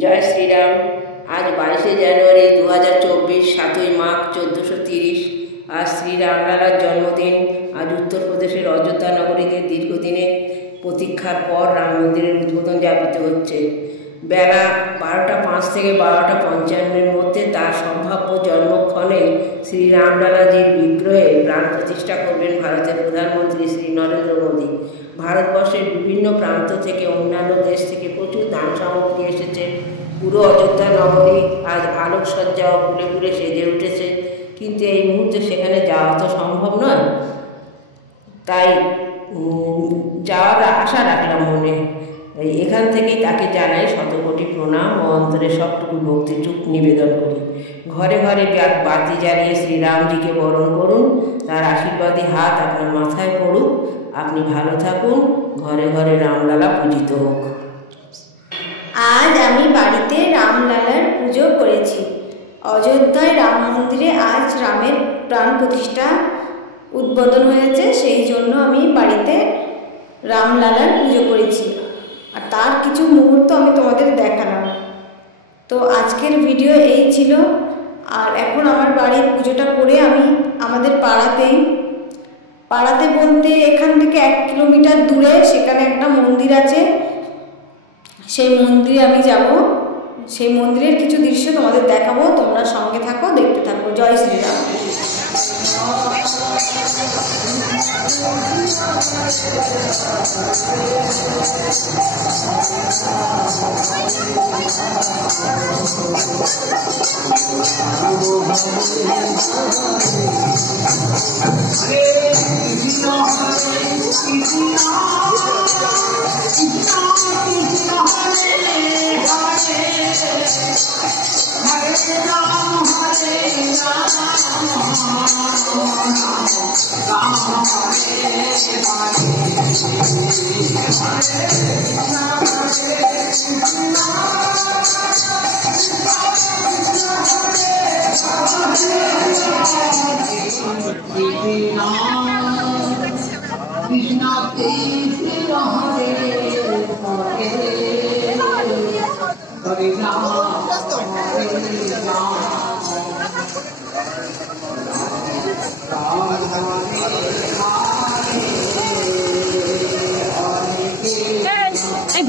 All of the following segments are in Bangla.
জয় শ্রীরাম। আজ 22শে জানুয়ারি 2024, 7ই মাঘ 1430। আজ শ্রী রামলালার জন্মদিন। আজ উত্তরপ্রদেশের অযোধ্যা নগরীতে দীর্ঘদিনের প্রতীক্ষার পর রাম মন্দিরের উদ্বোধন যাপিত হচ্ছে। বেলা 12টা 5 থেকে 12টা 55-এর মধ্যে তার সম্ভাব্য জন্মক্ষণে শ্রী রামলালাজির বিগ্রহে প্রাণ প্রতিষ্ঠা করবেন ভারতের প্রধানমন্ত্রী শ্রী নরেন্দ্র মোদী। ভারতবর্ষের বিভিন্ন প্রান্ত থেকে, অন্যান্য দেশ থেকে প্রচুর দান সামগ্রী এসেছে। পুরো অযোধ্যা নগরী আজ আলোকসজ্জা ও ফুলে ফুলে সেজে উঠেছে, কিন্তু এই মুহূর্তে সেখানে যাওয়া তো সম্ভব নয়। তাই যাওয়ার আশা রাখলাম মনে। এখান থেকেই তাকে জানাই শতকোটি প্রণাম ও অন্তরে সবটুকু ভক্তিটুক নিবেদন করি। ঘরে ঘরে বাতি জ্বালিয়ে শ্রীরামজিকে বরণ করুন। তার আশীর্বাদী হাত আপনার মাথায় পড়ুক। আপনি ভালো থাকুন। ঘরে ঘরে রামলালা পূজিত হোক। আজ আমি বাড়িতে রামলালার পুজো করেছি। অযোধ্যায় রাম মন্দিরে আজ রামের প্রাণ প্রতিষ্ঠা উদ্বোধন হয়েছে, সেই জন্য আমি বাড়িতে রামলালার পুজো করেছি। আর তার কিছু মুহূর্ত আমি তোমাদের দেখালাম। তো আজকের ভিডিও এই ছিল। আর এখন আমার বাড়ির পুজোটা করে আমি আমাদের পাড়াতে বলতে এখান থেকে 1 কিলোমিটার দূরে সেখানে একটা মন্দির আছে, সেই মন্দিরে আমি যাব। সেই মন্দিরের কিছু দৃশ্য তোমাদের দেখাবো। তোমরা সঙ্গে থাকো, দেখতে থাকো। জয় শ্রীরাম।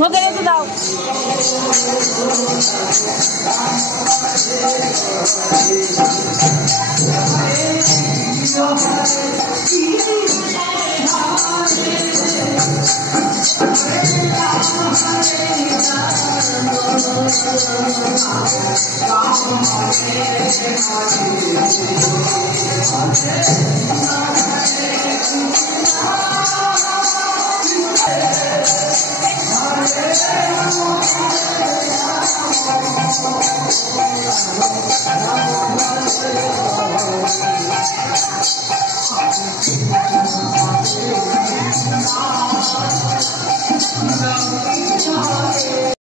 ভোগে রেখে দাও। Hare